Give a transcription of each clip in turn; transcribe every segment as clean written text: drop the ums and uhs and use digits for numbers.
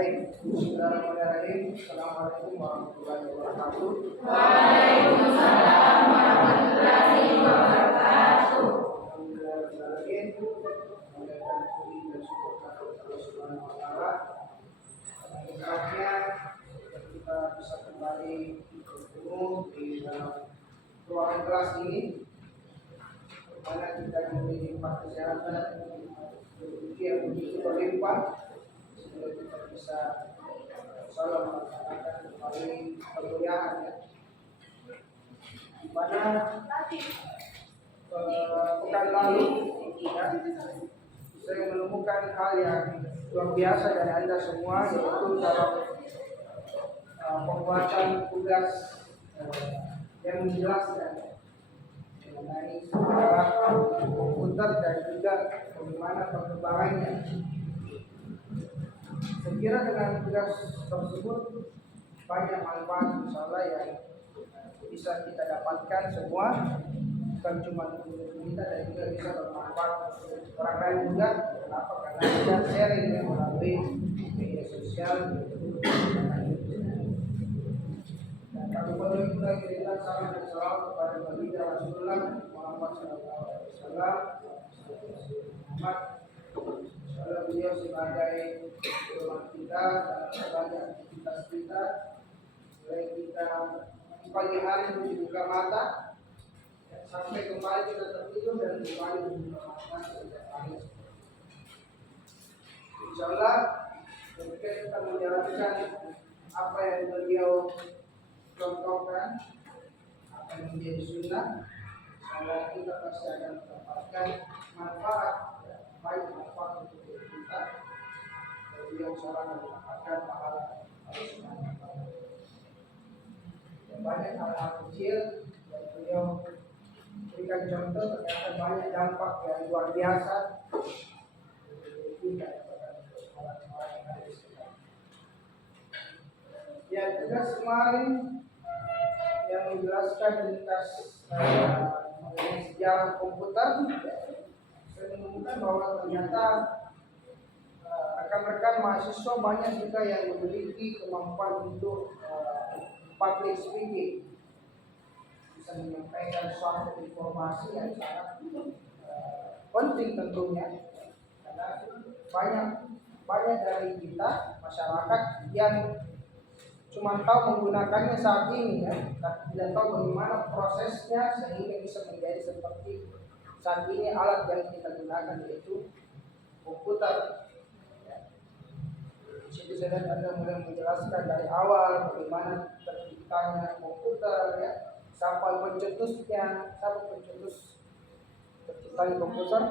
Baik, bismillahirrahmanirrahim. Assalamualaikum warahmatullahi wabarakatuh. Waalaikumsalam warahmatullahi wabarakatuh. Saatnya kita bisa kembali bertemu di dalam ruangan kelas ini, karena kita memiliki kesehatan yang begitu berlimpah, sehingga kita bisa selalu melaksanakan kembali perkuliahan ya. Di mana pekan lalu ya, saya menemukan hal yang luar biasa dari Anda semua, yaitu dalam pembuatan tugas yang menjelaskan mengenai sejarah komputer dan juga bagaimana perkembangannya. Saya kira dengan tugas tersebut banyak manfaat insyaallah yang bisa kita dapatkan semua, bukan cuma untuk kita, dan juga bisa bermanfaat untuk orang lain juga. Kenapa? Karena kita sharing melalui media sosial. Dan kami perlu juga kirimkan salam dan salam kepada baginda Rasulullah Muhammad SAW. Kalau beliau sebagai teman kita dan sebagai aktivitas kita, selain kita pagi hari membuka mata sampai kembali kita tertidur dan kembali membuka mata setiap hari. Insyaallah ketika kita menjalankan apa yang beliau contohkan, apa yang menjadi sunnah, insyaallah kita pasti akan mendapatkan manfaat, baik manfaat untuk diri kita dan beliau seorang yang mendapatkan pahala Allah Subhanahu wa taala. Banyak hal-hal kecil yang beliau berikan contoh, ternyata banyak dampak yang luar biasa untuk kita kepada orang-orang yang ada di sekitar. Ya, tugas kemarin yang menjelaskan tentang mengenai sejarah komputer, saya menemukan bahwa ternyata rekan-rekan mahasiswa banyak juga yang memiliki kemampuan untuk public speaking, bisa menyampaikan suatu informasi yang sangat penting tentunya, karena banyak dari kita masyarakat yang cuma tahu menggunakannya saat ini ya, tapi tidak tahu bagaimana prosesnya sehingga bisa menjadi seperti saat ini alat yang kita gunakan, yaitu komputer. Di situ saya lihat Anda mulai menjelaskan dari awal bagaimana terciptanya komputer ya, sampai pencetusnya, sampai pencetus terciptanya komputer.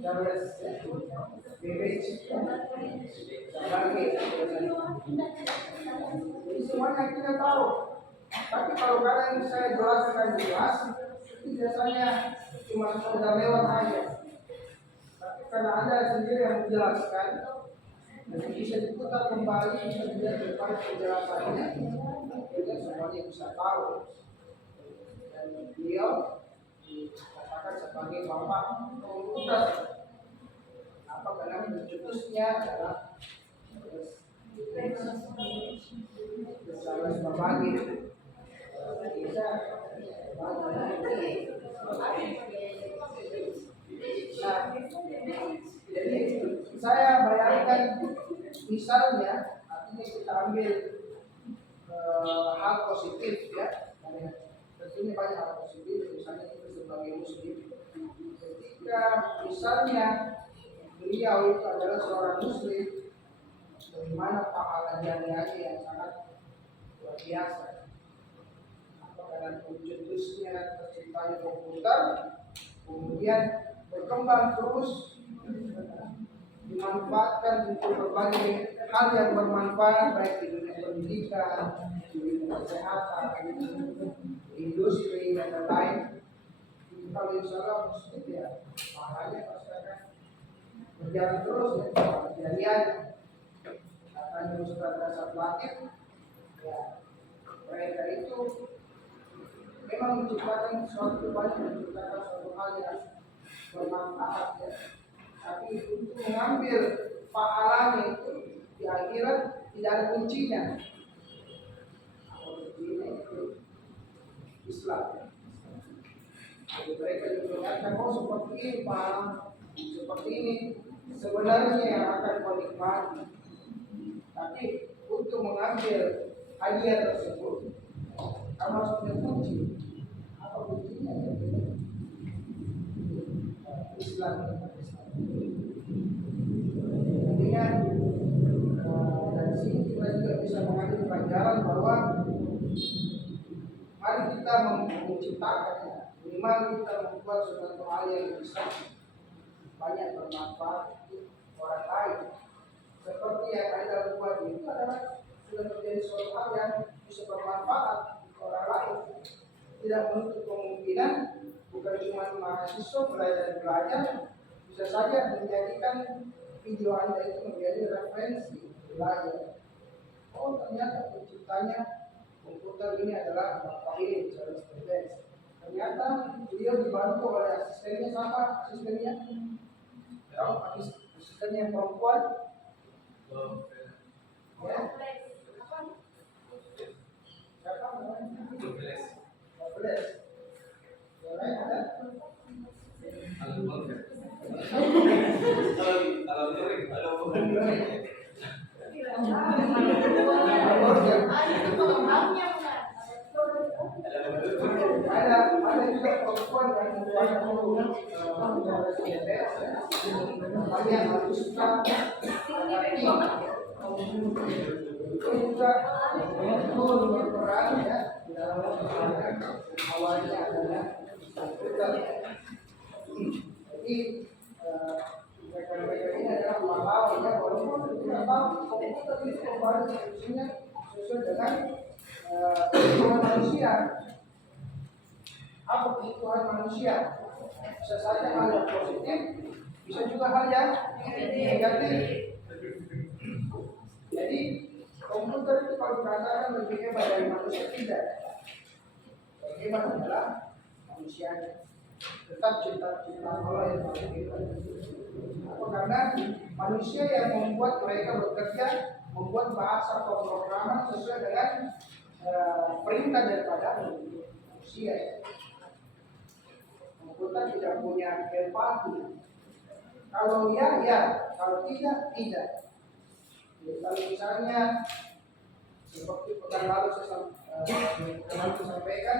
Charles Babbage, ini semuanya kita tahu. Tapi kalau kalian saya jelaskan jelas, itu biasanya cuma sekedar lewat aja. Tapi karena Anda sendiri yang menjelaskan, jadi bisa diputar kembali, bisa dilihat kembali penjelasannya, jadi semuanya bisa tahu. Dan beliau dikatakan sebagai bapak komputer. Apa? Karena pencetusnya adalah Charles Babbage. Nah, jadi saya bayangkan misalnya, artinya kita ambil hal positif ya, tentunya banyak hal positif. Misalnya kita sebagai muslim, ketika misalnya beliau itu adalah seorang muslim, bagaimana pahala jariahnya yang sangat luar biasa. Karena pencetusnya terciptanya komputer, kemudian berkembang terus, dimanfaatkan untuk berbagai hal yang bermanfaat, baik di dunia pendidikan, di dunia kesehatan, di industri dan lain-lain. Kalau insyaallah muslim ya, pahalanya pasti akan berjalan terus ya, kejadian. Katanya Ustaz Dasar Latif, ya mereka itu memang menciptakan suatu hal yang bermanfaat ya. Tapi untuk mengambil pahalanya itu di akhirat tidak ada kuncinya. Kuncinya itu Islam. Jadi mereka juga mengatakan, oh seperti ini Pak, seperti ini. Sebenarnya yang akan menikmati, tapi untuk mengambil hadiah tersebut, kamu harus punya kunci. Apa kuncinya? Islam. Artinya dari sini kita juga bisa mengambil pelajaran bahwa mari kita menciptakan, minimal kita membuat suatu hal yang bisa banyak bermanfaat untuk orang lain. Seperti yang Anda buat itu adalah sudah menjadi suatu hal yang bisa bermanfaat untuk orang lain. Tidak menutup kemungkinan bukan cuma mahasiswa belajar, bisa saja menjadikan video Anda itu menjadi referensi belajar. Oh ternyata penciptanya komputer ini adalah Bapak ini, Charles Babbage. Ternyata beliau dibantu oleh asistennya. Siapa asistennya? Asistennya perempuan. Ya. Siapa namanya? Babbage. Yang lain ada? Ada juga perempuan yang yang harus suka itu juga berperan ya dalam awalnya adalah komputer. Jadi mereka-mereka ini adalah pahlawan ya, walaupun tidak tahu komputer itu kembali fungsinya sesuai dengan kebutuhan manusia. Apa kebutuhan manusia? Bisa saja hal yang positif, bisa juga hal yang negatif. Jadi komputer itu kalau dikatakan lebih hebat dari manusia, tidak. Yang hebat adalah manusianya. Tetap cinta Allah yang paling hebat. Apa karena manusia yang membuat mereka bekerja, membuat bahasa pemrograman sesuai dengan perintah daripada manusia. Komputer tidak punya empati. Kalau ya, kalau tidak, tidak. Jadi, kalau misalnya seperti pekan lalu saya sampaikan,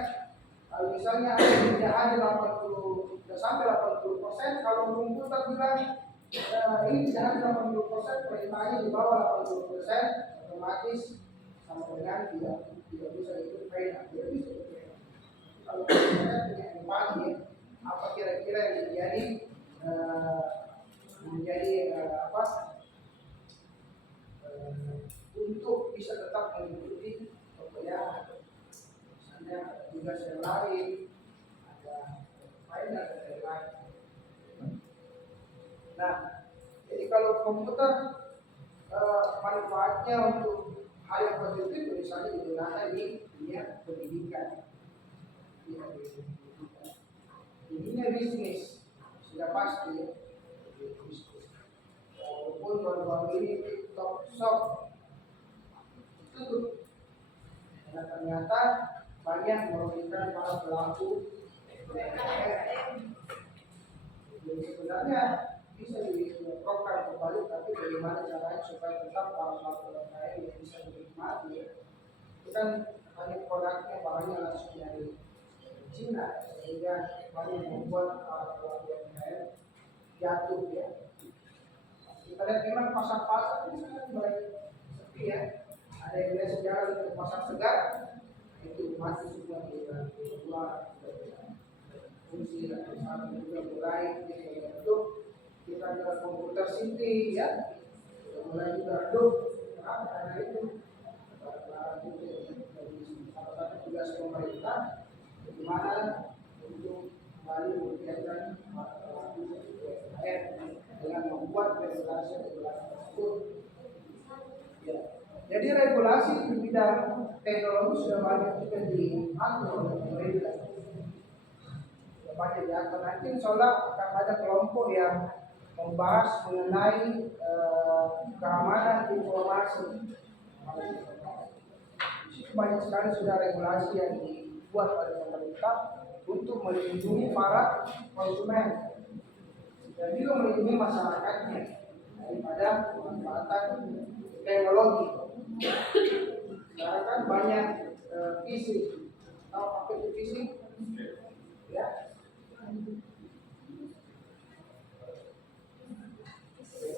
kalau misalnya tidak ada 80 sampai 80%, kalau komputer bilang ini tidak ada 80%, perintahnya di bawah 80%, otomatis sama dengan tidak bisa ikut perintah, tidak bisa ikut perintah. Kalau kita punya empati, apa kira-kira yang menjadi untuk bisa tetap mengikuti pekerjaan. Misalnya ada tugas yang lain, ada faedah dan lain-lain. Nah, jadi kalau komputer manfaatnya untuk hal yang positif, misalnya digunakan di dunia pendidikan. Ininya bisnis sudah pasti ya. Walaupun baru-baru ini TikTok Shop tutup karena ternyata banyak merugikan para pelaku UMKM. Jadi sebenarnya bisa diprogram kembali, tapi bagaimana caranya supaya tetap para pelaku UMKM yang bisa menikmati ya. Itu kan hanya produknya barangnya langsung dari Cina, sehingga banyak membuat para pelaku UMKM jatuh ya. Kita lihat memang pasar-pasar ini sangat baik, sepi ya. Ada yang lihat sejarah di pasar segar, itu masih semua di luar fungsi dan usaha juga mulai itu kita ada komputer Sinti ya, mulai juga redup karena itu salah satu tugas pemerintah bagaimana untuk kembali membiarkan dengan membuat regulasi tersebut. Ya. Jadi regulasi di bidang teknologi sudah banyak juga diatur oleh pemerintah. Sudah banyak diatur. Nanti insya Allah akan ada kelompok yang membahas mengenai keamanan informasi. Banyak sekali sudah regulasi yang dibuat oleh pemerintah untuk melindungi para konsumen dan juga melindungi masyarakatnya daripada pemanfaatan teknologi. Sekarang kan banyak phishing. Tahu apa itu phishing? Ya.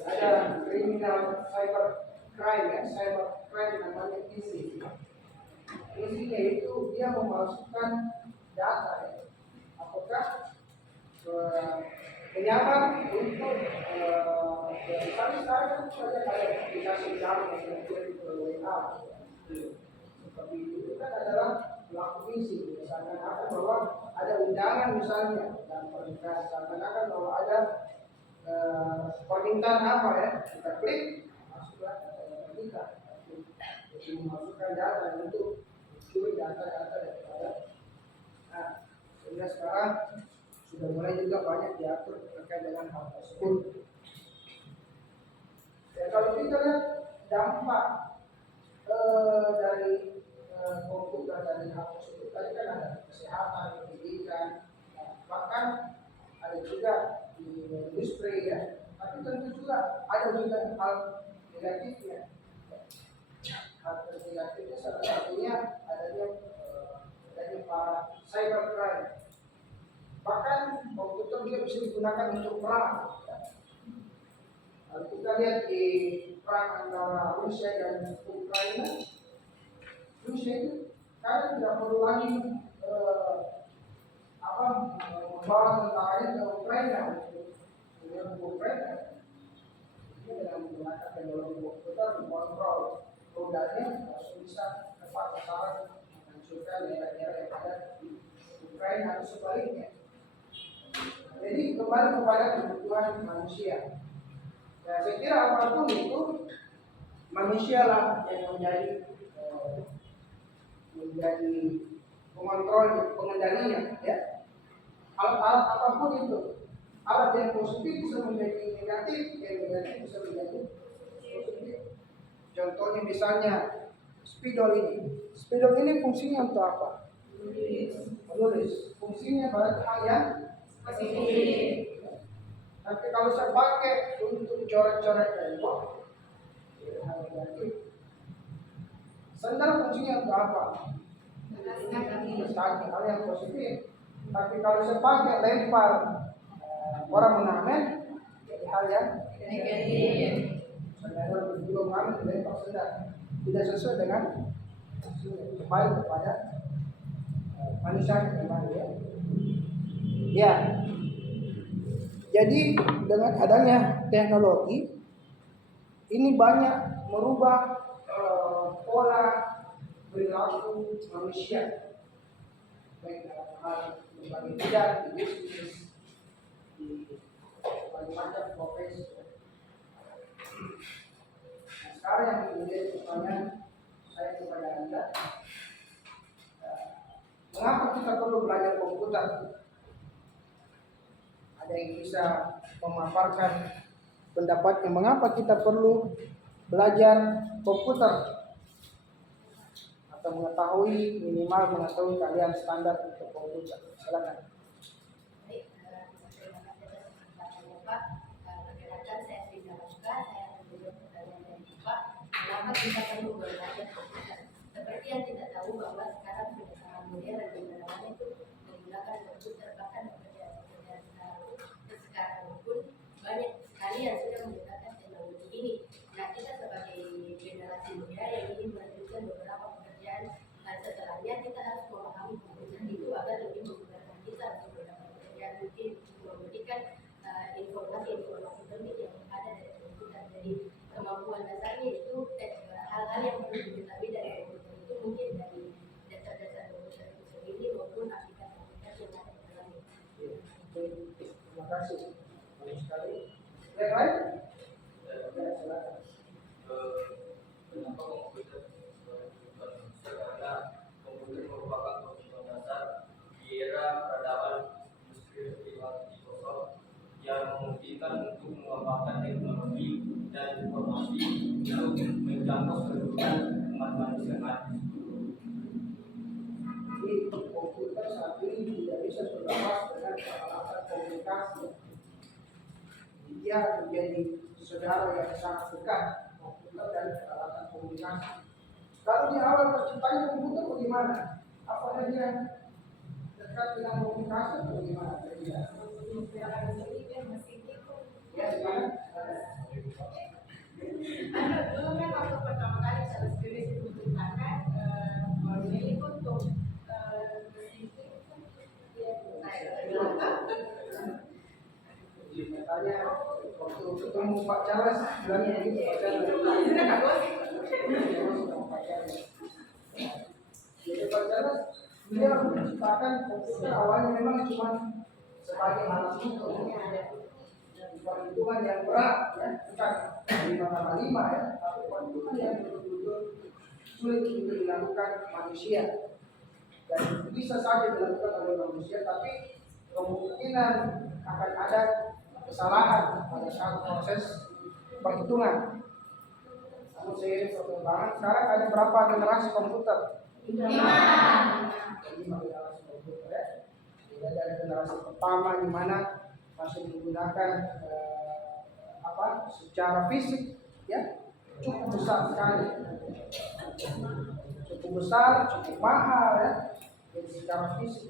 Ada kriminal cyber crime ya, cyber crime namanya phishing. Phishingnya itu dia memasukkan data ya. Apakah penyamar untuk misalnya sekarang saja ada aplikasi daring yang menjadi WA seperti itu kan adalah pelaku phishing. Misalkan akan bahwa ada undangan misalnya dan pernikahan, seakan-akan bahwa ada permintaan apa ya, kita klik masuklah data kita, jadi memasukkan data untuk mencuri data-data daripada. Nah, sehingga sekarang sudah mulai juga banyak diatur terkait dengan hal tersebut. Ya, kalau kita lihat dampak dari komputer dari hal tersebut, tadi kan ada kesehatan, pendidikan, bahkan ada juga di industri ya. Tapi tentu juga ada juga hal negatifnya. Hal negatifnya salah satunya adanya para cybercrime. Bahkan komputer juga bisa digunakan untuk perang. Kalau kita lihat di perang antara Rusia dan Ukraina, Rusia itu kadang tidak perlu lagi membawa tentaranya ke Ukraina untuk Ukraina. Ini dengan menggunakan teknologi komputer mengontrol rodanya langsung bisa tepat sasaran menghancurkan daerah-daerah yang ada di Ukraina atau sebaliknya. Jadi kembali kepada kebutuhan manusia. Ya, saya kira apapun itu manusialah yang menjadi pengontrolnya, pengendalinya. Ya, alat-alat apapun itu, alat yang positif bisa menjadi negatif, yang negatif bisa menjadi positif. Contohnya misalnya spidol ini. Spidol ini fungsinya untuk apa? Menulis. Fungsinya pada hal yang positif. Tapi kalau saya pakai untuk coret-coret tembok, hal negatif. Sendal fungsinya untuk apa? Kaki, hal yang positif. Tapi kalau saya pakai lempar orang mengamen, jadi hal yang negatif. Sendal juga mengamen lempar sendal, tidak sesuai dengan kembali kepada manusia kembali ya. Ya. Jadi dengan adanya teknologi ini banyak merubah pola perilaku manusia, baik dalam hal berbagai bidang, di bisnis, di berbagai macam profesi. Nah, sekarang yang menjadi pertanyaan saya kepada Anda, mengapa kita perlu belajar komputer? Ada yang bisa memaparkan pendapatnya mengapa kita perlu belajar komputer atau minimal mengetahui kalian standar untuk komputer. Silakan. Baik, terima kasih atas kesempatannya Pak. Perkenalkan saya Frida Muska, saya menjawab pertanyaan dari Pak. Kenapa kita perlu belajar komputer? Seperti yang kita tahu bahwa sekarang sudah sangat modern di mana-mana itu menggunakan komputer, bahkan pekerjaan-pekerjaan sekarang pun banyak sekali yang sudah menggunakan teknologi ini. Nah, kita sebagai generasi muda yang ingin melanjutkan beberapa pekerjaan setelahnya, kita harus memahami komputer itu agar lebih memudahkan kita untuk melakukan pekerjaan, mungkin memberikan informasi-informasi penting yang ada dari komputer. Jadi kemampuan dasarnya itu hal-hal yang perlu diketahui dari komputer itu mungkin dari dasar-dasar komputer itu sendiri maupun aplikasi-aplikasi yang ada di dalamnya. Terima kasih. Baik sekali. Yang lain? Ya, silakan. Kenapa komputer karena komputer merupakan kebutuhan dasar di era peradaban industri seperti Microsoft yang memungkinkan difungsikan untuk mengembangkan teknologi dan informasi untuk menjangkau keseluruhan umat manusia yang ada di situ. Jadi komputer saat ini tidak bisa terlepas dengan peralatan komunikasi. Dia menjadi saudara yang sangat dekat, komputer dan peralatan komunikasi. Kalau di awal terciptanya komputer bagaimana? Apakah dia dekat dengan komunikasi atau bagaimana? Ya, gimana? Dulu kan waktu pertama kali saya sendiri itu digunakan memilih untuk Katanya waktu ketemu Pak Charles bilangnya gitu, Pak Charles. Jadi Pak Charles dia menciptakan komputer awalnya memang cuma sebagai alat hitung, perhitungan yang berat, ya, bukan 5,5 ya, tapi perhitungan yang betul-betul sulit untuk dilakukan manusia dan bisa saja dilakukan oleh manusia, tapi kemungkinan akan ada kesalahan pada saat proses perhitungan. Namun seiring perkembangan sekarang ada berapa generasi komputer? 5 generasi komputer ya. Dari generasi pertama di mana masih menggunakan secara fisik ya cukup besar sekali, cukup besar, cukup mahal ya. Jadi secara fisik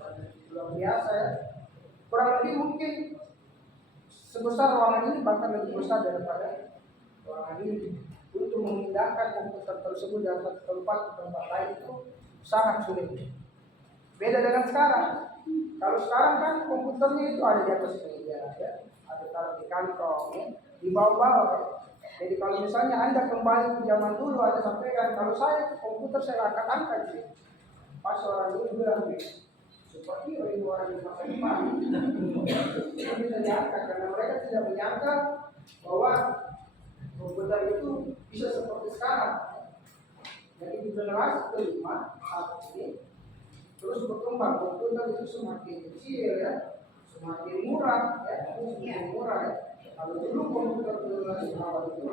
luar biasa ya. Kurang lebih mungkin sebesar ruangan ini, bahkan lebih besar daripada ruangan ini. Untuk memindahkan komputer tersebut dari satu tempat ke tempat lain itu sangat sulit. Beda dengan sekarang. Kalau sekarang kan komputernya itu ada di atas meja, ya, ada taruh di kantong, ya, di bawah-bawah. Ya. Jadi kalau misalnya Anda kembali ke zaman dulu, Anda sampaikan kalau saya komputer saya akan angkat sih. Pas orang dulu bilang seperti orang di masa depan, itu bisa diangkat karena mereka tidak menyangka bahwa komputer itu bisa seperti sekarang. Jadi di generasi kelima saat ini terus berkembang, komputer itu semakin kecil ya, semakin murah ya, semakin murah ya. Kalau dulu komputer generasi awal itu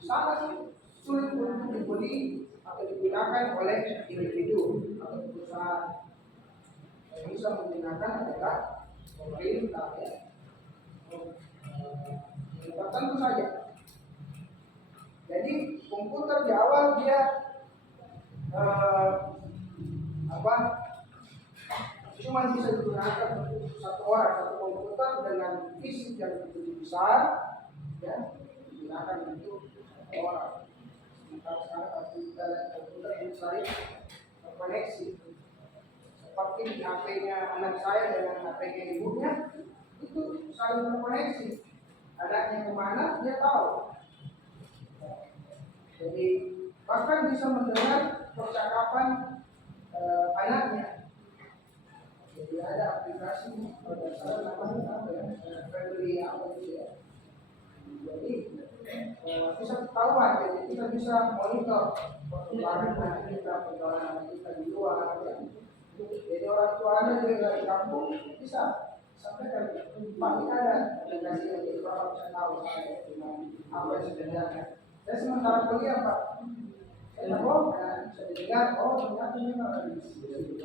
sangat sulit untuk dibeli atau digunakan oleh individu atau perusahaan. Yang bisa menggunakan adalah pemerintah ya. Tentu saja. Jadi komputer di awal dia cuma bisa digunakan untuk satu orang, satu komputer dengan fisik yang begitu besar ya, digunakan untuk satu orang. Sekarang kita lihat komputer yang saya terkoneksi seperti di HP-nya anak saya dengan HP-nya ibunya itu saling terkoneksi. Anaknya kemana dia tahu. Jadi bahkan bisa mendengar percakapan anaknya. Jadi ada aplikasi berdasarkan namanya Family apa itu ya. Jadi bisa ketahuan, jadi kita bisa monitor perkembangan anak kita, perjalanan kita di luar. Ya. Jadi orang tua Anda juga di kampung bisa sampaikan, Pak ini ada aplikasi yang jadi Bapak bisa tahu saya dengan apa yang sebenarnya. Saya sementara kuliah Pak, saya tahu bisa didengar, ternyata ini ada di sini.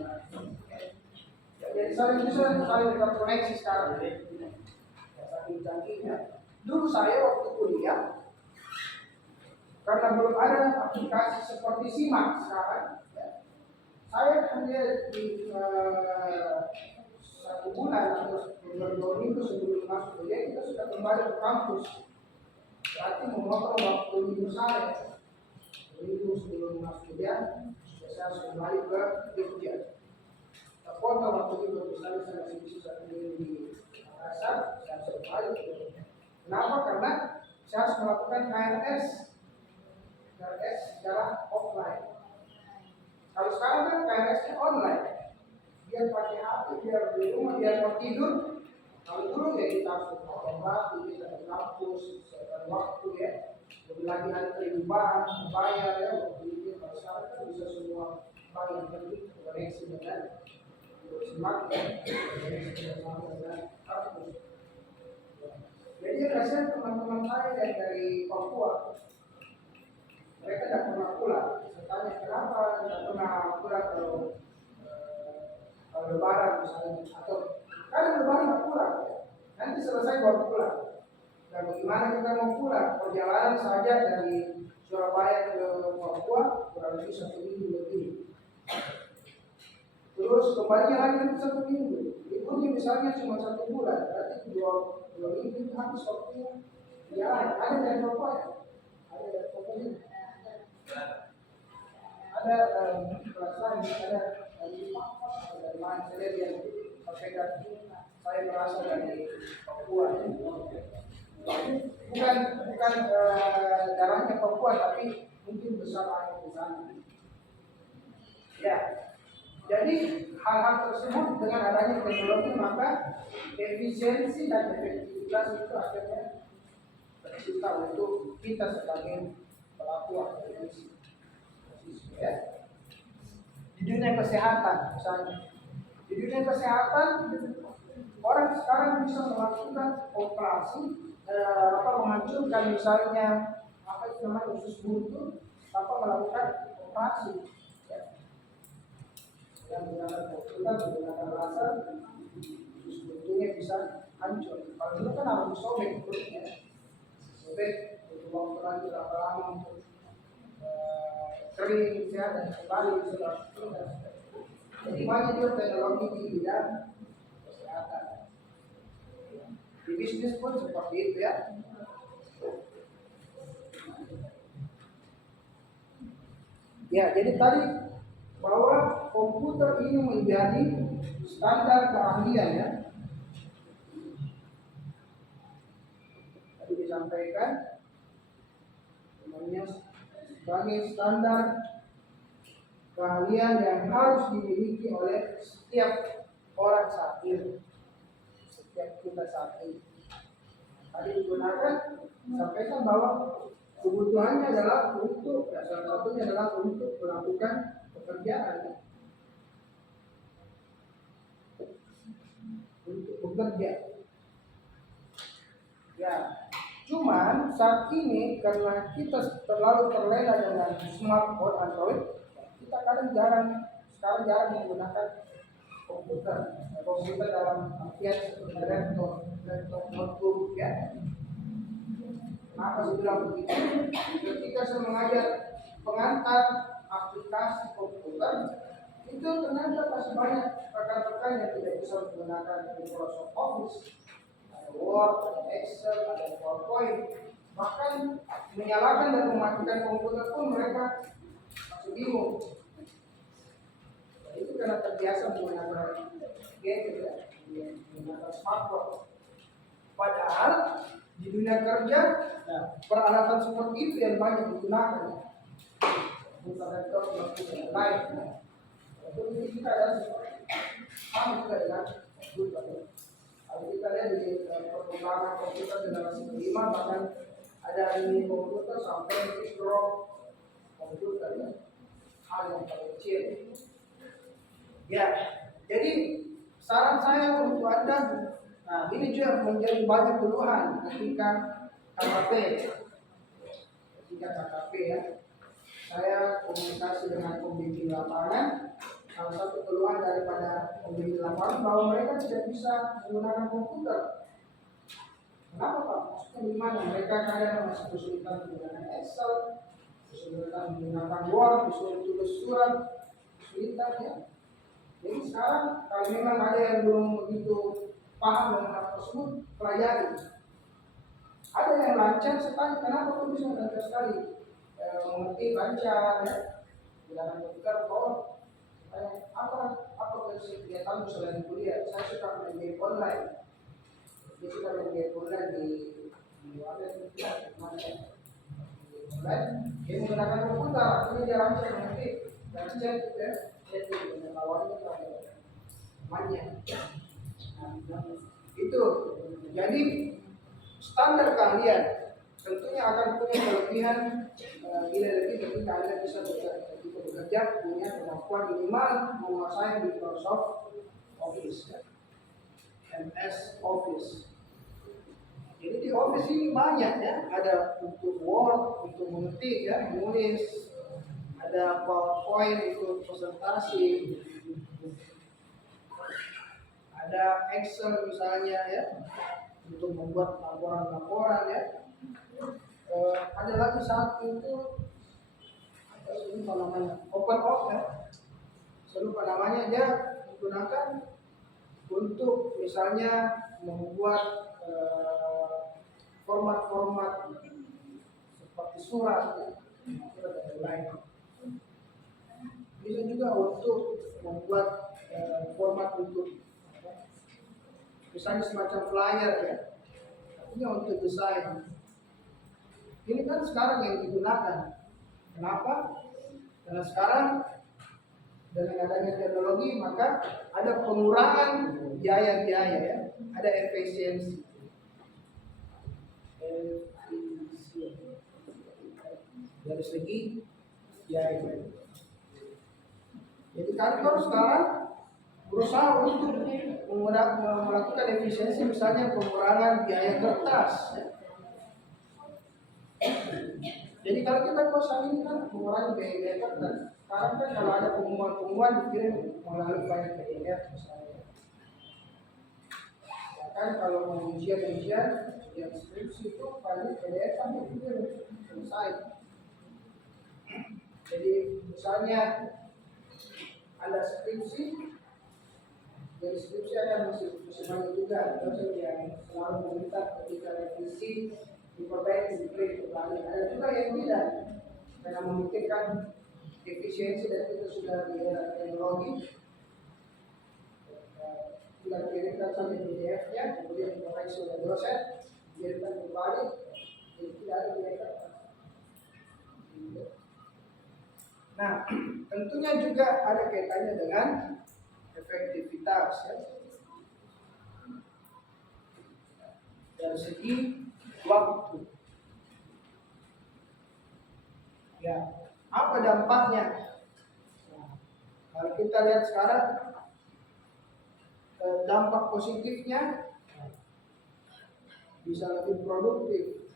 Jadi saling terkoneksi sekarang. Saking canggihnya. Dulu saya waktu kuliah, karena belum ada aplikasi seperti Simak sekarang, ya, saya hanya di 1 bulan atau 2 minggu sebelum masuk kuliah kita sudah kembali ke kampus. Berarti memotong waktu minggu saya. Minggu sebelum masuk kuliah, saya harus kembali ke Jogja. Terpotong waktu itu, misalnya saya masih bisa di Makassar, saya harus kembali ke Jogja. Kenapa? Karena saya harus melakukan KRS secara offline. Kalau sekarang kan KRS-nya online, biar pakai HP, biar di rumah, biar mau tidur. Kalau dulu ya kita harus potong waktu, kita di kampus, setelah waktu ya. Lebih lagi antri di bank, bayar ya, waktu itu. Kalau sekarang kan bisa semua bank yang penting koneksi dengan semakin koneksi dengan kampus. Jadi yang saya saya yang dari Papua, mereka tidak pernah pulang. Saya tanya kenapa tidak pernah pulang kalau lebaran misalnya, atau kalau lebaran tidak pulang, ya. Nanti selesai baru pulang. Dan bagaimana kita mau pulang? Perjalanan saja dari Surabaya ke Papua kurang lebih 1 minggu lebih. Terus kembalinya lagi untuk 1 minggu. Liburnya misalnya cuma 1 bulan, berarti 2 minggu itu habis waktunya. Ya, ada dari Papua ya? Ada dari Papua ya? Ada kelas lain, ada dari Papua, ada dari mana? Saya lihat yang berbeda. Saya merasa dari Papua. Bukan darahnya Papua, tapi mungkin besar air di sana. Ya, jadi hal-hal tersebut dengan adanya teknologi maka efisiensi dan efektivitas itu akhirnya tercipta untuk kita sebagai pelaku akademisi. Ya. Di dunia kesehatan misalnya, di dunia kesehatan orang sekarang bisa melakukan operasi menghancurkan misalnya apa itu namanya usus buntu melakukan operasi. Ya. Yang menggunakan komputer, menggunakan laser, usus buntunya bisa hancur. Kalau dulu kan harus disobek perutnya, sobek butuh waktu lagi berapa lama untuk kering ya, dan kembali sudah. Jadi banyak juga teknologi di bidang kesehatan. Di bisnis pun seperti itu ya. Ya, jadi tadi bahwa komputer ini menjadi standar keahlian ya. Tadi disampaikan namanya sebagai standar keahlian yang harus dimiliki oleh setiap orang saat ini, setiap kita saat ini. Tadi digunakan sampaikan bahwa kebutuhannya adalah untuk salah satunya adalah untuk melakukan pekerjaan, untuk bekerja. Ya, cuman saat ini karena kita terlalu terlena dengan smartphone Android, kita sekarang jarang menggunakan komputer. Komputer dalam artian seperti laptop, notebook ya. Kenapa saya bilang begitu? Ketika saya mengajar pengantar aplikasi komputer, itu ternyata masih banyak rekan-rekan yang tidak bisa menggunakan Microsoft Office, ada Word, ada Excel, ada PowerPoint. Bahkan menyalakan dan mematikan komputer pun mereka masih bingung. Itu karena terbiasa menggunakan gadget ya, menggunakan smartphone. Padahal di dunia kerja, peralatan seperti itu yang banyak digunakan. Bukan laptop, bukan lain. Jadi kita adalah sama juga dengan komputer. Kalau kita lihat di perkembangan komputer generasi kelima, bahkan ada mini komputer sampai mikro komputer ya. Hal yang paling kecil. Ya, jadi saran saya untuk Anda, nah ini juga menjadi banyak keluhan ketika KKP ya. Saya komunikasi dengan pembimbing lapangan. Salah satu keluhan daripada pembimbing lapangan bahwa mereka tidak bisa menggunakan komputer. Kenapa Pak? Maksudnya gimana? Mereka kadang masih kesulitan menggunakan Excel, kesulitan menggunakan Word, disuruh tulis surat, kesulitan ya. Jadi sekarang kalau memang ada yang belum begitu paham dengan hal tersebut, pelajari. Ada yang lancar, saya tanya kenapa kok bisa lancar sekali mengerti lancar ya, gunakan komputer. Apa kegiatan selain kuliah? Saya suka main game online. Dia suka main game online di online. Dia menggunakan komputer, artinya dia lancar mengerti dan chat ya. Jadi awalnya banyak. Itu jadi standar keahlian tentunya akan punya kelebihan lebih ketika Anda bisa bekerja punya kemampuan minimal menguasai Microsoft Office MS Office. Jadi di office ini banyak ya, ada untuk Word, untuk mengetik ya, menulis, ada PowerPoint untuk presentasi, ada Excel misalnya ya, untuk membuat laporan-laporan ya. Ada lagi satu itu apa sih lupa namanya, OpenOffice ya. Saya lupa namanya, dia menggunakan untuk misalnya membuat format-format seperti surat ya, surat dan lain. Bisa juga untuk membuat format untuk misalnya semacam flyer ya, artinya untuk desain. Ini kan sekarang yang digunakan. Kenapa? Karena sekarang dengan adanya teknologi maka ada pengurangan biaya-biaya ya, ada efisiensi. Dari segi biaya. Jadi kantor sekarang berusaha untuk melakukan efisiensi, misalnya pengurangan biaya kertas. Jadi kalau kita kosan ini kan mengurangi biaya kertas. Sekarang kan kalau ada pengumuman dikirim melalui file PDF misalnya. Ya kan kalau mau ujian yang skripsi itu file PDF kan dikirim selesai. Jadi misalnya ada skripsi, dari skripsi ada masih banyak juga dosen yang selalu meminta ketika revisi diperbaiki, diprint kembali. Ada juga yang tidak, karena memikirkan efisiensi dan itu sudah di era teknologi. Kita kirimkan sampai PDF-nya, kemudian dikoreksi oleh dosen, kirimkan kembali, jadi tidak ada biaya. Nah, tentunya juga ada kaitannya dengan efektivitas ya. Dari segi waktu. Ya, apa dampaknya? Nah, kalau kita lihat sekarang dampak positifnya bisa lebih produktif.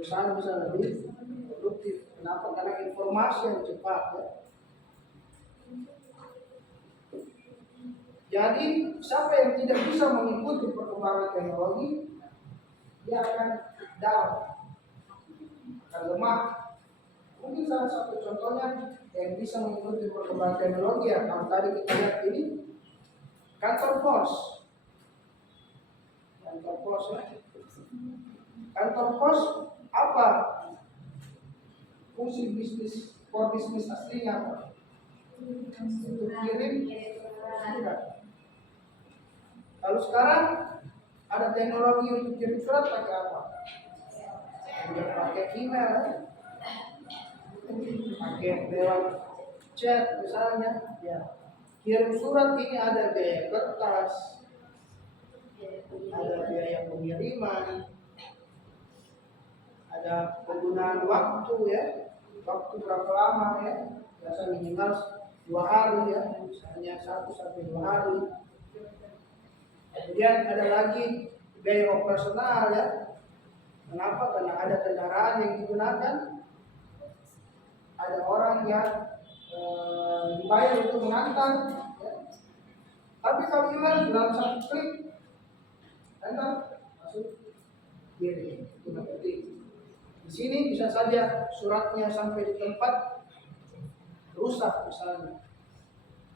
Misalnya bisa lebih produktif. Kenapa? Karena informasi yang cepat ya. Jadi siapa yang tidak bisa mengikuti perkembangan teknologi, dia akan down, akan lemah. Mungkin salah satu contohnya yang bisa mengikuti perkembangan teknologi ya, kalau tadi kita lihat ini kantor pos. Kantor pos ya. Kantor pos apa? Fungsi bisnis, core bisnis aslinya apa? Untuk kirim surat. Kalau sekarang ada teknologi untuk kirim surat pakai apa? Sudah pakai email, pakai lewat chat misalnya. Ya. Kirim surat ini ada biaya kertas, ada biaya pengiriman, ada penggunaan waktu ya, waktu berapa lama ya, biasa minimal 2 hari ya, misalnya 1 sampai 2 hari. Kemudian ada lagi biaya operasional ya. Kenapa? Karena ada kendaraan yang digunakan, ada orang yang dibayar untuk mengantar. Ya. Tapi kalau email dalam 1 klik, enter masuk kirim. Itu penting. Di sini bisa saja suratnya sampai di tempat rusak misalnya,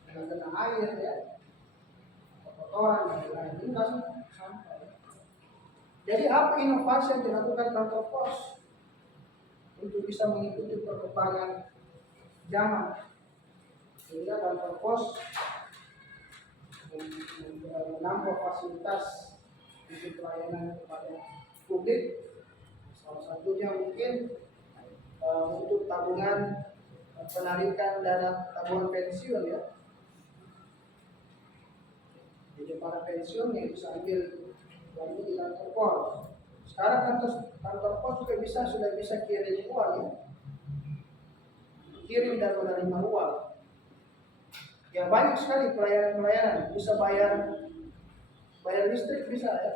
kena air ya, kotoran dan lain-lain, ini langsung sampai. Jadi apa inovasi yang dilakukan kantor pos untuk bisa mengikuti perkembangan zaman, sehingga kantor pos menambah fasilitas untuk pelayanan kepada publik. Salah satunya mungkin untuk tabungan penarikan dana tabungan pensiun ya. Jadi para pensiun yang bisa ambil uang di kantor pos. Sekarang kantor pos juga sudah bisa kirim uang ya. Kirim dan menerima uang. Ya banyak sekali pelayanan-pelayanan, bisa bayar listrik bisa ya.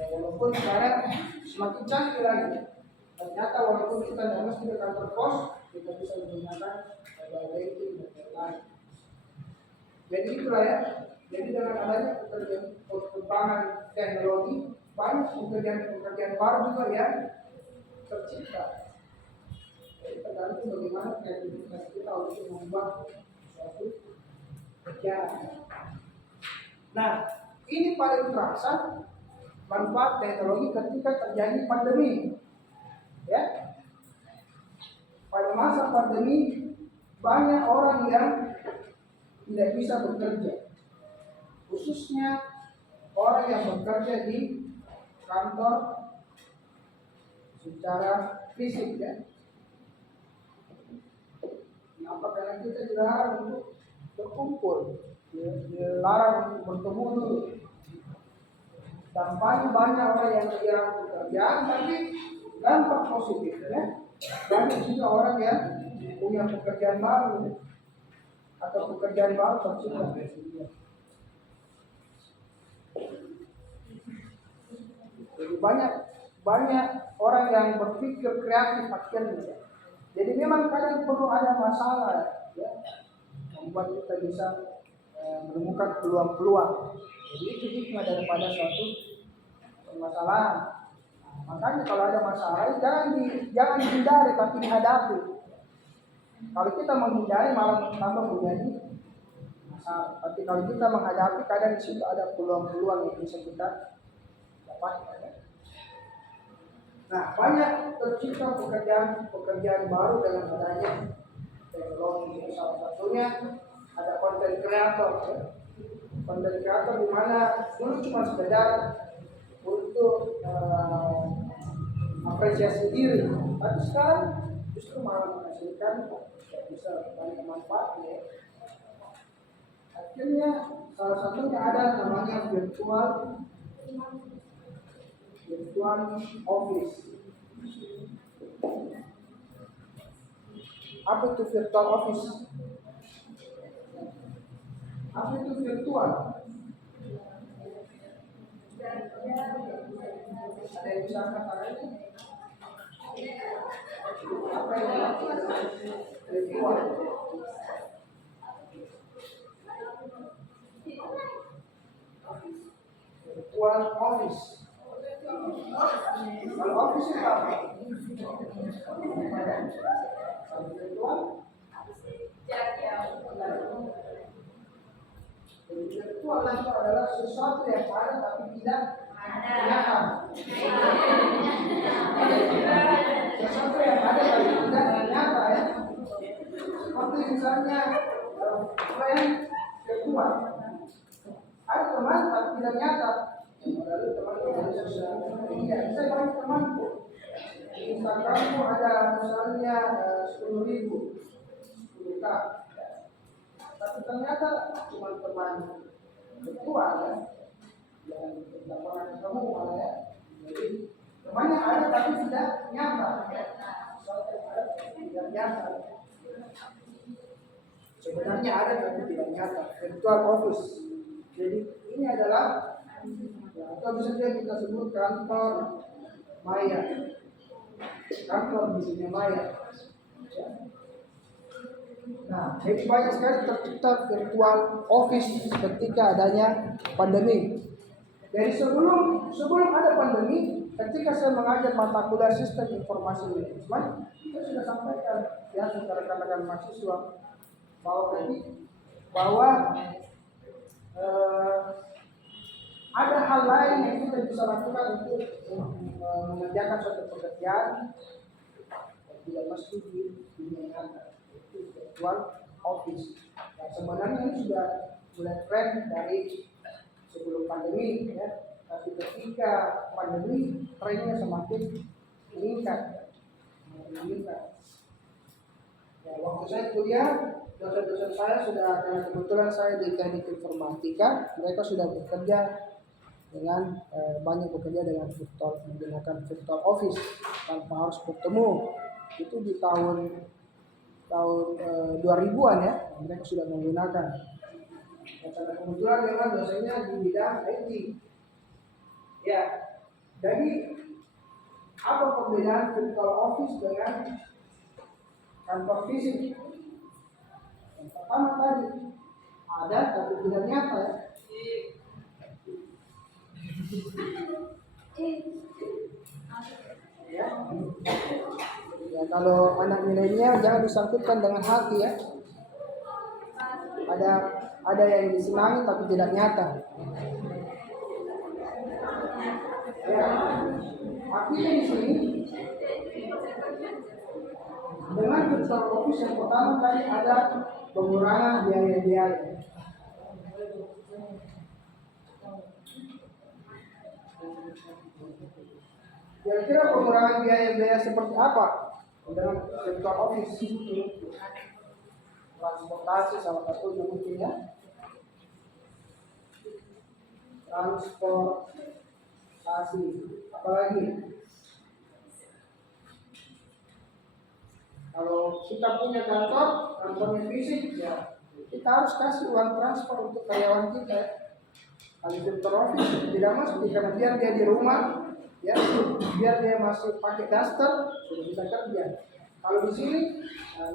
Ya, walaupun sekarang semakin canggih lagi, ternyata walaupun kita tidak mesti ke kantor pos, kita bisa menggunakan mobile banking dan lain-lain. Jadi itulah ya. Jadi dengan adanya perkembangan teknologi, banyak pekerjaan baru juga yang tercipta. Jadi tergantung bagaimana kreativitas kita untuk membuat suatu pekerjaan. Nah, ini paling terasa manfaat teknologi ketika terjadi pandemi. Ya, pada masa pandemi banyak orang yang tidak bisa bekerja, khususnya orang yang bekerja di kantor secara fisik ya. Kenapa? Karena kita dilarang untuk berkumpul, dilarang untuk bertemu dulu. Dampaknya banyak orang yang kehilangan pekerjaan, tapi dampak positif ya. Banyak juga orang yang punya pekerjaan baru atau pekerjaan baru tercipta. Jadi banyak orang yang berpikir kreatif akhirnya. Jadi memang kadang perlu ada masalah ya, membuat kita bisa menemukan peluang-peluang. Jadi itu hikmah daripada suatu permasalahan. Makanya kalau ada masalah jangan dihindari tapi dihadapi. Kalau kita menghindari malah tambah menjadi masalah. Tapi kalau kita menghadapi kadang di situ ada peluang-peluang yang bisa kita dapatkan. Ya. Nah, banyak tercipta pekerjaan baru dengan adanya teknologi. Salah satunya ada content creator. Ya. Content creator di mana dulu cuma sekedar untuk apresiasi diri, tapi sekarang justru malah menghasilkan bisa banyak manfaatnya. Akhirnya salah satunya ada namanya virtual office. Apa itu virtual office? Apa itu virtual? Ada yang bisa katakan ini? Apa yang virtual? Virtual office. Kalau office itu apa? Kalau virtual? Virtual itu adalah sesuatu yang ada tapi tidak nyata. Sesuatu yang ada tapi tidak nyata ya. Seperti misalnya tren virtual. Ada teman tapi tidak nyata. Lalu teman-teman sosial media, saya banyak temanku. Di Instagramku ada misalnya 10.000, 10K. Tapi ternyata cuma teman virtual ya, yang tidak pernah ketemu malah ya. Jadi temannya ada tapi tidak nyata. Sesuatu yang ada tidak nyata. Sebenarnya ada tapi tidak nyata. Virtual office. Jadi ini adalah atau bisa kita sebut kantor maya, kantor di dunia maya. Nah, jadi banyak sekali tercipta virtual office ketika adanya pandemi. Dari sebelum ada pandemi, ketika saya mengajar mata kuliah sistem informasi manajemen, kita sudah sampaikan ya kepada rekan-rekan mahasiswa bahwa ada hal lain yang kita bisa lakukan untuk mengerjakan suatu pekerjaan tidak mesti di dunia nyata, itu virtual office. Nah, sebenarnya ini sudah mulai tren dari sebelum pandemi ya, tapi ketika pandemi trennya semakin meningkat. Ya, waktu saya kuliah, dosen-dosen saya sudah, karena kebetulan saya di teknik informatika, mereka sudah bekerja dengan banyak bekerja dengan menggunakan virtual office tanpa harus bertemu. Itu di tahun 2000-an ya, mereka sudah menggunakan. Karena kebetulan memang dosennya di bidang IT. Ya, Jadi apa perbedaan physical office dengan kantor fisik? Yang pertama tadi ada tapi tidak nyata ya. Ya. Ya, kalau anak milenial jangan disangkutkan dengan hati ya. Ada yang disenangi tapi tidak nyata. Ya. Artinya di sini dengan virtual office yang pertama tadi ada pengurangan biaya-biaya. Kira-kira pengurangan biaya-biaya seperti apa dengan virtual office? Transportasi salah satunya mungkin ya. Transportasi, apalagi? Kalau kita punya kantornya fisik, ya kita harus kasih uang transfer untuk karyawan kita. Kalau virtual office tidak mesti karena biar dia di rumah, ya biar dia masih pakai daster sudah bisa kerja. Kalau di sini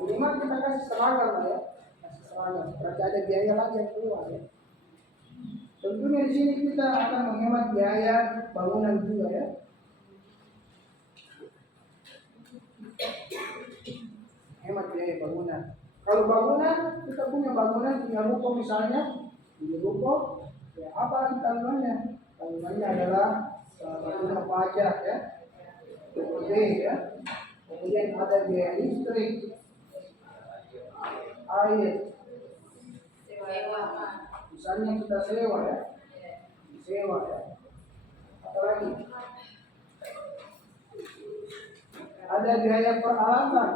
minimal kita kasih seragam lah ya, kasih seragam. Berarti ada biaya lagi yang keluar ya. Tentunya di sini kita akan menghemat biaya bangunan juga ya. Hemat biaya bangunan. Kalau bangunan kita punya ruko misalnya, punya ruko, ya apa tanggungannya? Tanggungannya adalah bangunan pajak ya, PPB ya. Kemudian ada biaya listrik, air, misalnya kita sewa ya, apalagi ada biaya peralatan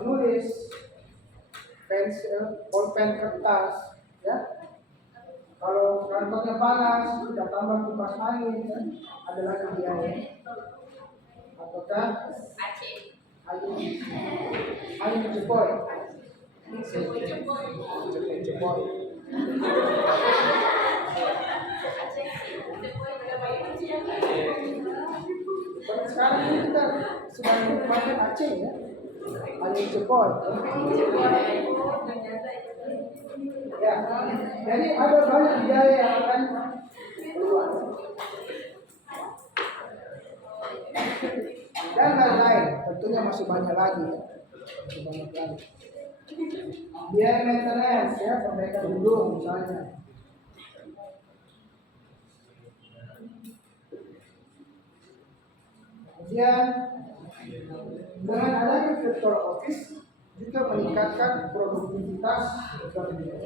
menulis, pensil, pulpen, kertas ya. Kalau kantornya panas, kita tambah kipas angin ya. Ada lagi biaya. Ataukah angin cepoi. Sekarang ini kita sedang memakai Aceh ya, angin cepoi. Ya, jadi ada banyak biaya yang akan keluar dan lain-lain. Tentunya masih banyak lagi ya, biaya maintenance ya, perbaikan gedung misalnya. Kemudian dengan adanya virtual office juga meningkatkan produktivitas bekerja.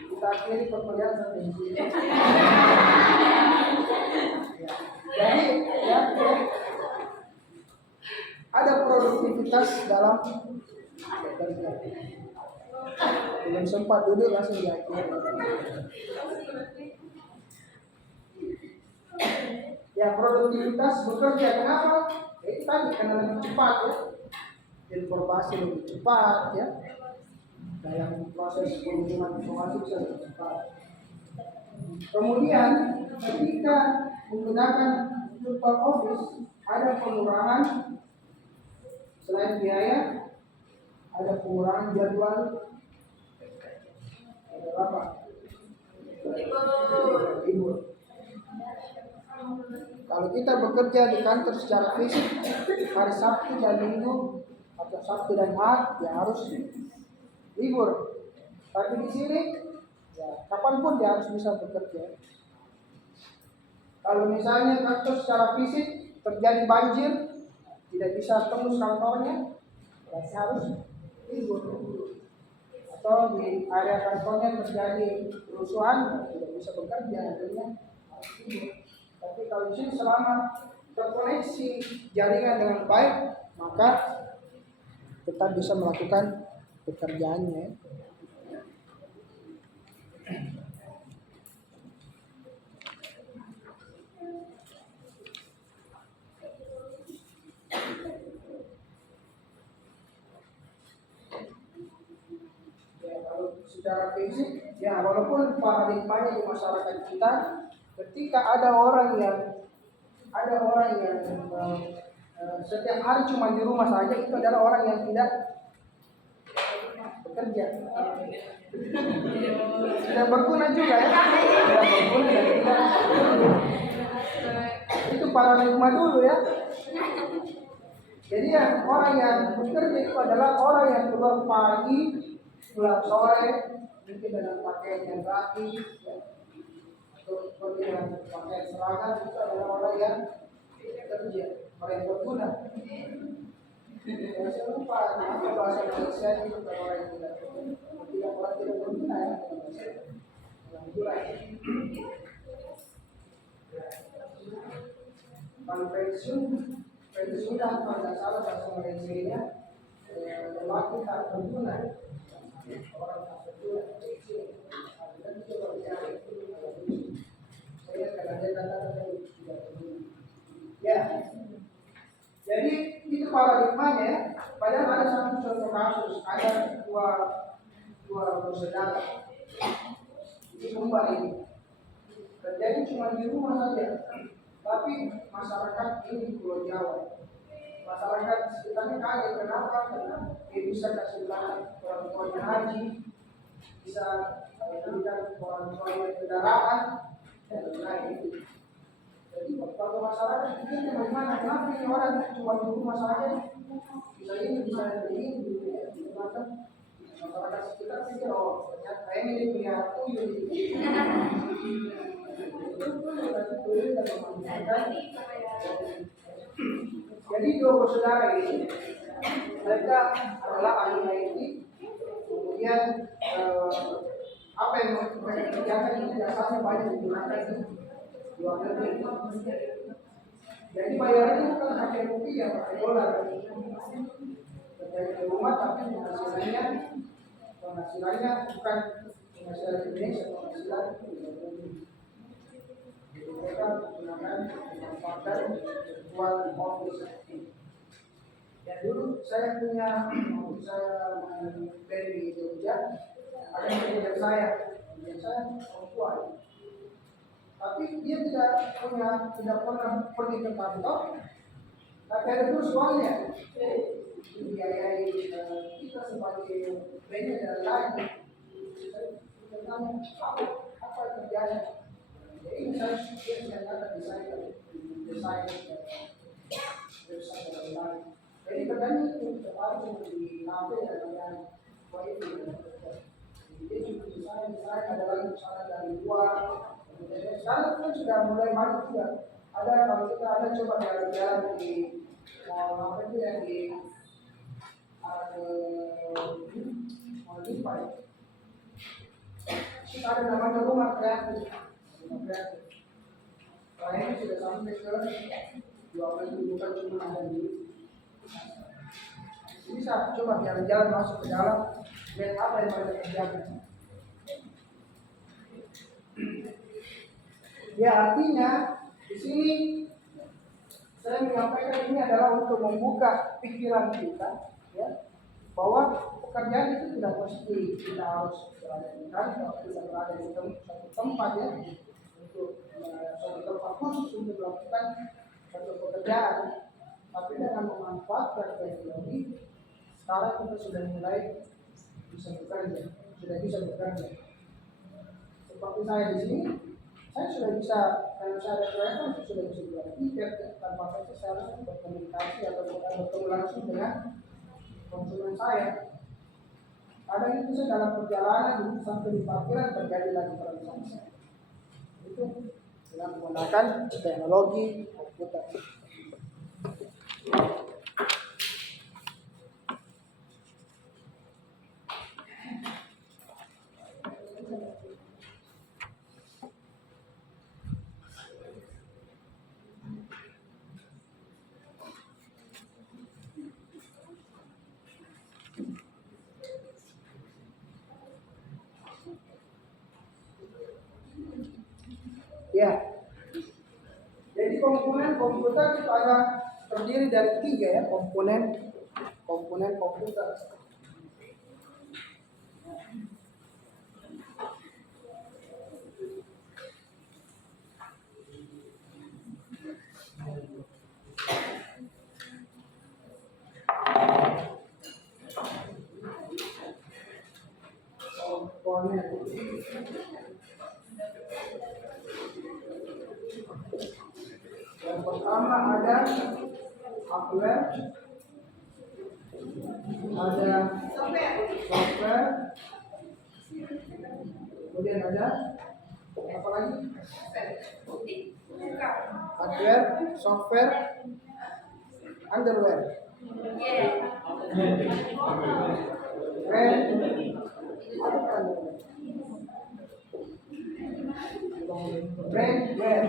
Kita akhiri perkuliahan sampai di sini. Jadi ya, ada produktivitas dalam bekerja. Belum sempat duduk langsung diakhiri. Ya, produktivitas bekerja kenapa? Itu tadi karena lebih cepat ya. Informasi lebih cepat ya. Dalam proses pengiriman informasi bisa lebih cepat. Kemudian ketika menggunakan virtual office ada pengurangan selain biaya, ada pengurangan jadwal. Ada apa? Libur. Kalau kita bekerja di kantor secara fisik hari Sabtu dan Minggu atau Sabtu dan Ahad ya harus libur. Tapi di sini ya kapanpun dia harus bisa bekerja. Kalau misalnya kantor secara fisik terjadi banjir, tidak bisa tembus kantornya, berarti harus libur. Atau di area kantornya terjadi kerusuhan, tidak bisa bekerja, akhirnya harus libur. Tapi kalau di sini selama terkoneksi jaringan dengan baik, maka tetap bisa melakukan pekerjaannya. secara fisik, ya walaupun paradigmanya di masyarakat kita, ketika ada orang yang setiap hari cuma di rumah saja, itu adalah orang yang tidak bekerja, tidak berguna juga ya, tidak berguna dan tidak itu paradigma dulu ya. Jadi yang orang yang bekerja itu adalah orang yang keluar pagi, pulang sore, mungkin dengan pakaian yang rapi, ya. Atau seperti dengan pakaian seragam, itu adalah orang yang bekerja, orang yang berguna. Saya lupa apa bahasa Indonesia itu kalau orang yang tidak berguna ya. Berguna. Pensiunan pada salah bahasa Malaysia lelaki tak berguna, orang tak berguna, dan coba bicara itu saya kadang-kadang tidak berguna. Ya, jadi itu paradigmanya ya. Padahal ada satu contoh kasus, ada dua bersaudara di Sumbar ini. Terjadi cuma di rumah saja, tapi masyarakat ini di Pulau Jawa, masyarakat sekitarnya kaget kenapa? Karena dia bisa kasih orang tuanya haji, bisa berikan orang tuanya kendaraan dan lain-lain. Jadi kalau masyarakat ini bagaimana? Kenapa ini orang cuma di rumah saja? Bisa ini, bisa ini, gitu ya. Masyarakat sekitar pikir, oh ternyata ini punya tuyul. Jadi dua bersaudara ini, mereka adalah ahli IT. Kemudian apa yang mereka kerjakan itu biasanya banyak digunakan di luar negeri. Jadi bayarannya bukan pakai rupiah, pakai dolar. Dari rumah tapi penghasilannya bukan penghasilan Indonesia, penghasilan mereka menggunakan memanfaatkan virtual office. Dan dulu saya punya, saya dari Jogja, ada yang saya perempuan, tapi dia tidak pernah pergi ke kantor, tapi ada terus uangnya, biayai kita sebagai brand dan lain. Saya tanya apa kerjanya? Jadi saya akan desain dan lain. Jadi kerjanya itu terparu di kafe dan lain-lain. Dia juga desain ada lagi misalnya dari luar. Sekarang kan sudah mulai banyak juga. Ada kalau kita ada coba jalan-jalan di mall apa itu yang di Mall kita ada namanya rumah kreatif. Saya sudah sampai ke 12 bukan cuma ada di. Bisa coba jalan-jalan masuk ke dalam, lihat apa yang mereka kerjakan. Ya artinya di sini saya menyampaikan ini adalah untuk membuka pikiran kita, ya, bahwa pekerjaan itu tidak mesti kita harus berada di kantor, kita berada di satu tempat ya, untuk suatu tempat khusus untuk melakukan satu pekerjaan. Tapi dengan memanfaatkan teknologi, sekarang kita sudah mulai bisa bekerja, Seperti saya di sini, saya sudah bisa, kalau saya ada kereta, saya sudah bisa jual tiket tanpa saya harus berkomunikasi atau bertemu langsung dengan konsumen saya. Kadang itu saya dalam perjalanan sampai di parkiran terjadi lagi transaksi. Itu dengan menggunakan teknologi komputer. Ya, jadi komponen komputer itu ada terdiri dari 3 ya, komponen komputer. pertama ada hardware, ada software, kemudian ada apa lagi? Hardware, software, underwear. Brand, wear.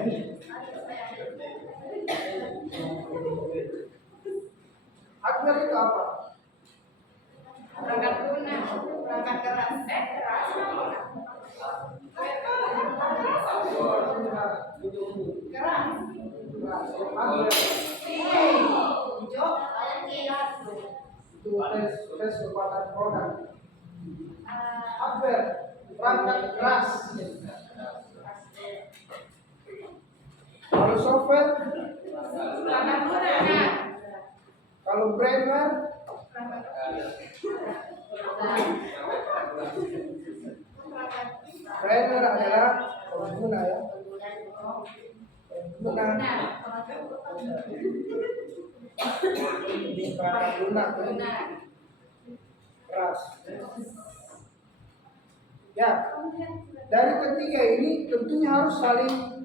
Hardware itu apa? Perangkat lunak, perangkat keras, keras. Hijau, Itu tes kekuatan produk. Hardware, perangkat keras. Kalau software, perangkat lunak. kalau brandware, brandware adalah pengguna ya. Pengguna di perangkat lunak ya. Keras. Ya, dari ketiga ini tentunya harus saling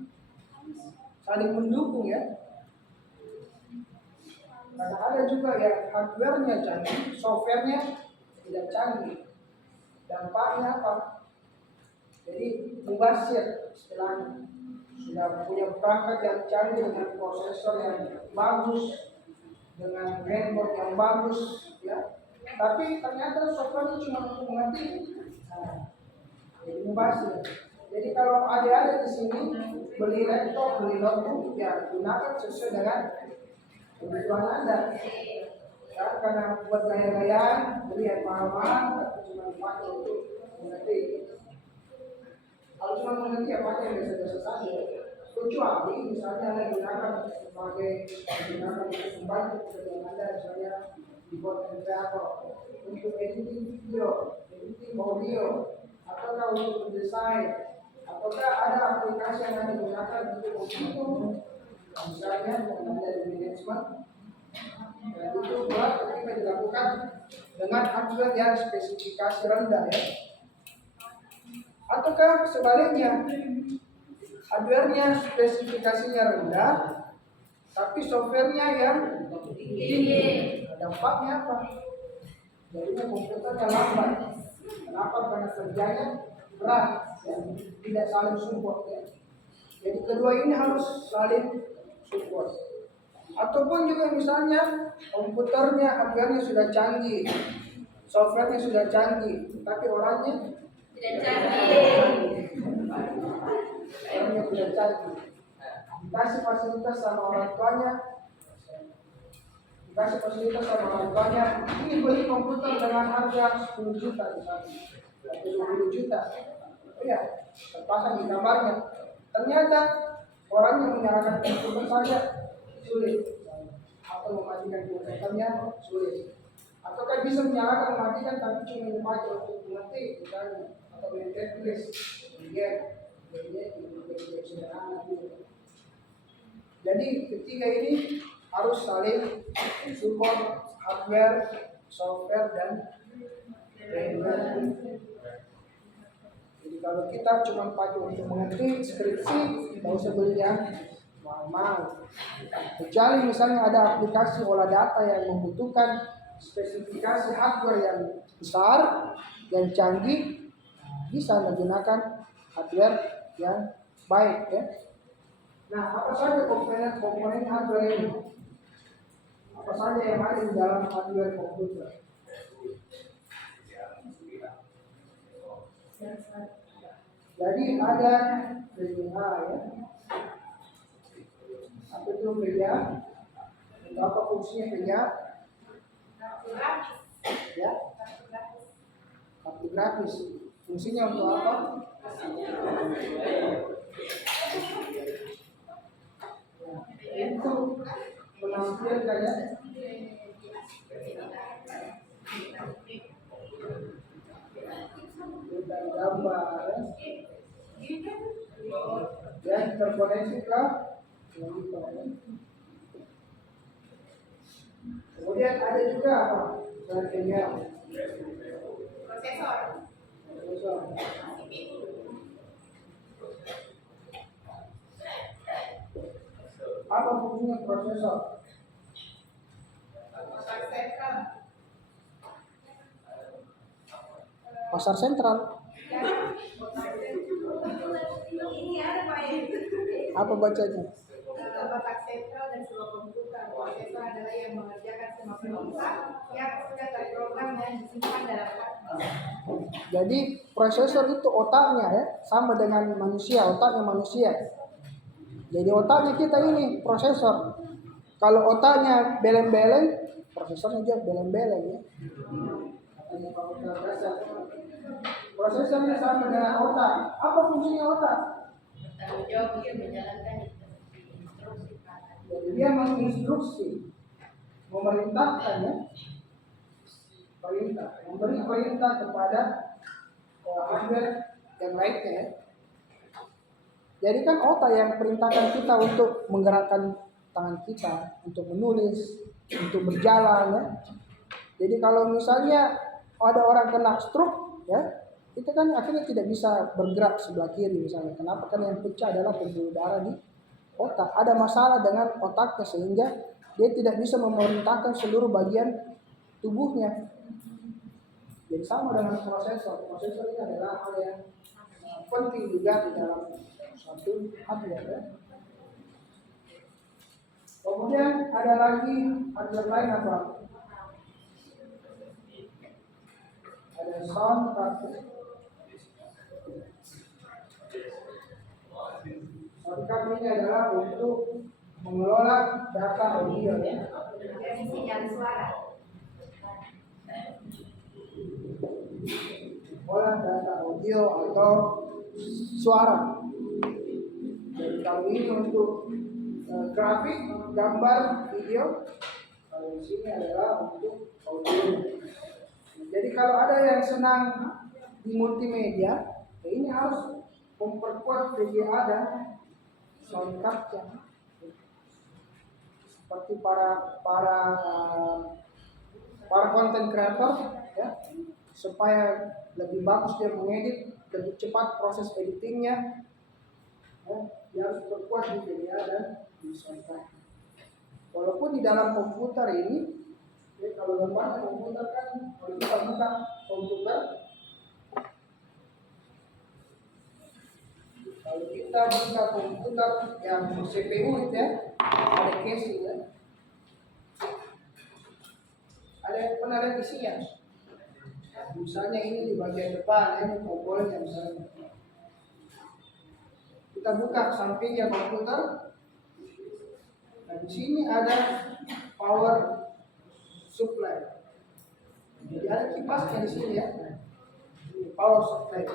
mendukung ya. Karena ada juga yang hardware-nya canggih, software-nya tidak canggih. Dampaknya apa? Jadi mubazir istilahnya. Sudah punya perangkat yang canggih dengan prosesor yang bagus, dengan mainboard yang bagus, ya. Tapi ternyata software-nya cuma mengerti. Nah, jadi mubazir. Jadi kalau ada di sini beli laptop, beli notebook, ya gunakan sesuai dengan kebutuhan Anda. Ya, karena buat gaya-gayaan, beli yang mahal-mahal, tapi cuma dipakai untuk mengerti. Kalau cuma mengerti ya pakai yang biasa-biasa saja. Kecuali misalnya Anda gunakan sebagai untuk membantu pekerjaan Anda, misalnya dibuat kreator untuk editing video, editing audio, ataukah untuk mendesain, ataukah ada aplikasi yang Anda gunakan untuk menghitung, misalnya Anda di manajemen. Dan itu buat ketika dilakukan dengan hardware yang spesifikasi rendah ya. Ataukah sebaliknya, hardware-nya spesifikasinya rendah, tapi software-nya yang tinggi. Dampaknya apa? Jadinya komputernya lambat. Kenapa? Karena kerjanya berat, ya. Tidak saling support ya. Jadi kedua ini harus saling support. Ataupun juga misalnya komputernya, hardware-nya sudah canggih, software-nya sudah canggih, tapi orangnya Tidak canggih. orangnya tidak canggih. Dikasih fasilitas sama orang tuanya, ini beli komputer dengan harga 10 juta misalnya, atau 20 juta. Oh ya, terpasang di kamarnya. Ternyata orang yang menyalakan komputer saja sulit, atau mematikan komputernya sulit, ataukah bisa menyalakan mematikan tapi cuma dipakai untuk mengetik misalnya, atau main Tetris, jadi ketiga ini harus saling support, hardware, software, dan firmware. Jadi kalau kita cuma pakai untuk mengetik skripsi, tidak usah beli yang mahal. Kecuali misalnya ada aplikasi olah data yang membutuhkan spesifikasi hardware yang besar, yang canggih, bisa menggunakan hardware yang baik ya. Nah, apa saja komponen hardware ini? Apa saja yang ada di dalam hardware komputer? Jadi ada VGA ya. Apa itu VGA? Apa fungsinya VGA? Ya. Kartu grafis. Fungsinya untuk apa? Itu menampilkan ya. Gambar ya, terkoneksi ke monitor. Kemudian ada juga apa? Bagian Prosesor. prosesor. CPU. Apa fungsinya prosesor? Pasar sentral. Pasar sentral. Ini ada Pak ya. Apa bacanya? Otak sentral dan sebuah komputer. Prosesor adalah yang mengerjakan semua perintah yang sudah terprogram dan disimpan dalam hard disk. Jadi prosesor itu otaknya ya, sama dengan manusia, otaknya manusia. Jadi otaknya kita ini prosesor. Kalau otaknya beleng-beleng, prosesornya juga beleng-beleng ya. Katanya Pak Ustaz Dasar. Prosesornya sama dengan otak. Apa fungsinya otak? Bertanggung jawab untuk menjalankan instruksi perangkat. Jadi dia menginstruksi, memerintahkan ya, perintah, memberi perintah kepada hardware yang lainnya ya. Jadi kan otak yang perintahkan kita untuk menggerakkan tangan kita, untuk menulis, untuk berjalan ya. Jadi kalau misalnya ada orang kena stroke ya, itu kan akhirnya tidak bisa bergerak sebelah kiri misalnya. Kenapa? Karena yang pecah adalah pembuluh darah di otak. Ada masalah dengan otaknya sehingga dia tidak bisa memerintahkan seluruh bagian tubuhnya. Jadi sama dengan prosesor. Prosesor ini adalah hal yang penting juga di dalam suatu hardware ya. Kemudian ada lagi hardware lain apa? Ada sound card. Sound card ini adalah untuk mengelola data audio ya. Dari sinyal suara. Mengelola data audio atau suara. Jadi kalau ini untuk grafik, gambar, video. Kalau di sini adalah untuk audio. Jadi kalau ada yang senang di multimedia, ya ini harus memperkuat VGA dan sound card-nya. Seperti para content creator ya, supaya lebih bagus dia mengedit, lebih cepat proses editingnya. Ya, dia harus perkuat di VGA dan di sound card. Walaupun di dalam komputer ini, ya, kalau gambarnya komputer kan, kalau kita buka komputer, kalau kita buka komputer yang CPU itu ya, ada casing ya. Ada yang pernah lihat isinya? Misalnya ini di bagian depan, ini komponennya misalnya. Kita buka sampingnya komputer. Nah di sini ada power supply. Jadi ada kipasnya di sini ya. Ini power supply.